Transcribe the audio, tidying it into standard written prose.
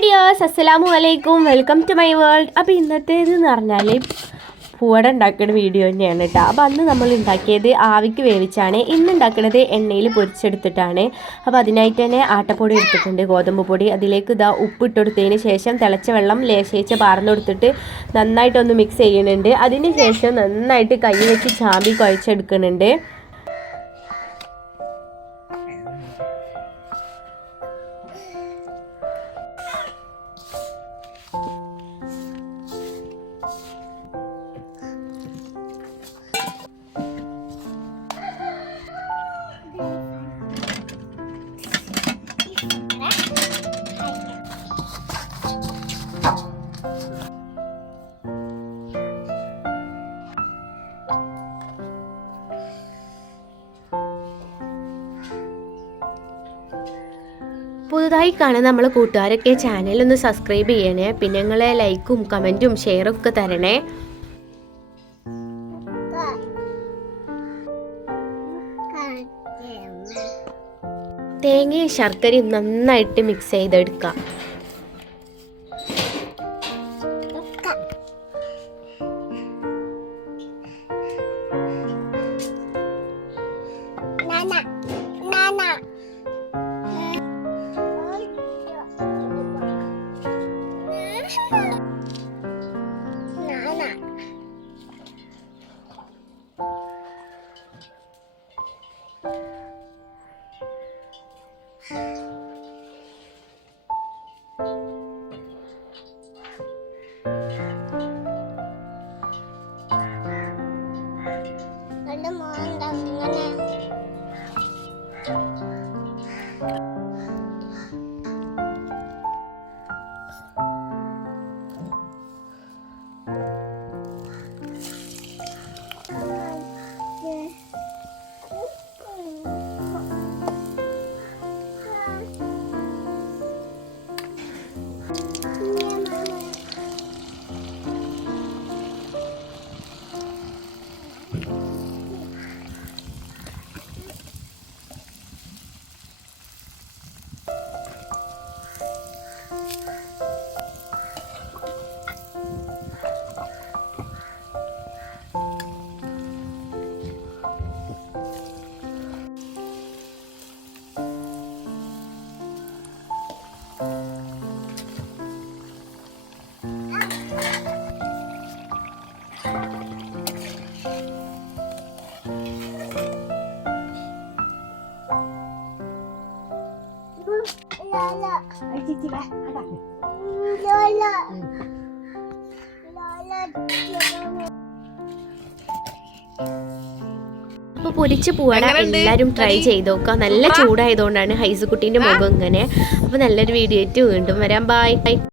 Hi dears, അസ്സലാമു അലൈക്കും, welcome to my world. അപ്പോൾ ഇന്നത്തേതെന്ന് പറഞ്ഞാൽ പൂവട ഉണ്ടാക്കുന്ന വീഡിയോ തന്നെയാണ് കേട്ടോ. അപ്പോൾ അന്ന് നമ്മൾ ഉണ്ടാക്കിയത് ആവിക്ക് വേവിച്ചാണ്. ഇന്ന് ഉണ്ടാക്കുന്നത് എണ്ണയിൽ പൊരിച്ചെടുത്തിട്ടാണ്. അപ്പോൾ അതിനായിട്ട് തന്നെ ആട്ടപ്പൊടി എടുത്തിട്ടുണ്ട്, ഗോതമ്പ് പൊടി. അതിലേക്ക് ഇതാ ഉപ്പിട്ട് കൊടുത്തതിന് ശേഷം തിളച്ച വെള്ളം ലേശിച്ച് പാർന്നു കൊടുത്തിട്ട് നന്നായിട്ടൊന്ന് മിക്സ് ചെയ്യുന്നുണ്ട്. അതിന് ശേഷം നന്നായിട്ട് കൈ വെച്ച് ചാമ്പി കുഴച്ചെടുക്കുന്നുണ്ട്. പുതുതായി കാണുന്ന നമ്മളെ കൂട്ടുകാരൊക്കെ ചാനലൊന്ന് സബ്സ്ക്രൈബ് ചെയ്യണേ. പിന്നെ നിങ്ങളെ ലൈക്കും കമൻറ്റും ഷെയറും ഒക്കെ തരണേ. തേങ്ങയും ശർക്കരയും നന്നായിട്ട് മിക്സ് ചെയ്തെടുക്കാം. അപ്പോൾ പൊരിച്ച് പൂവട എല്ലാവരും ട്രൈ ചെയ്ത് നോക്കുക. നല്ല ചൂടായതുകൊണ്ടാണ് ഹൈസുക്കുട്ടീൻ്റെ മുഖം ഇങ്ങനെ. അപ്പോൾ നല്ലൊരു വീഡിയോ ആയിട്ട് വീണ്ടും വരാം. ബൈ.